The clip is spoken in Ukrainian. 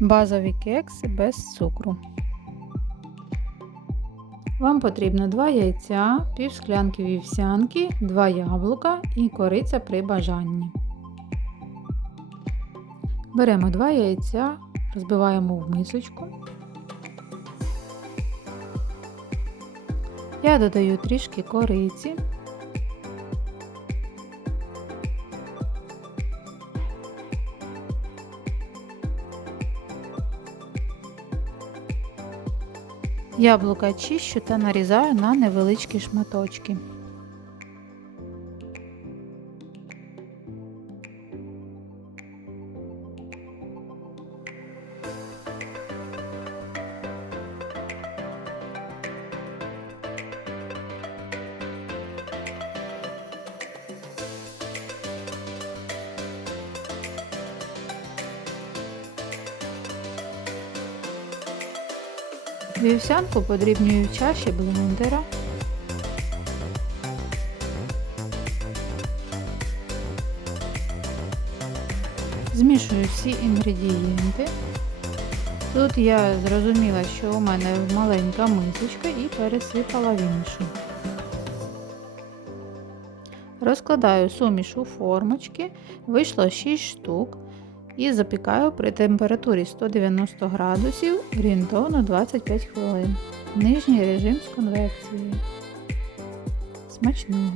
Базові кекси без цукру. Вам потрібно 2 яйця, пів склянки вівсянки, 2 яблука і кориця при бажанні. Беремо 2 яйця, розбиваємо в мисочку. Я додаю трішки кориці. Яблука чищу та нарізаю на невеличкі шматочки. Вівсянку подрібнюю в чаші блендера. Змішую всі інгредієнти. Тут я зрозуміла, що у мене маленька мисочка і пересипала в іншу. Розкладаю суміш у формочки, вийшло 6 штук і запікаю при температурі 190 градусів орієнтовно 25 хвилин. Нижній режим з конвекцією. Смачного!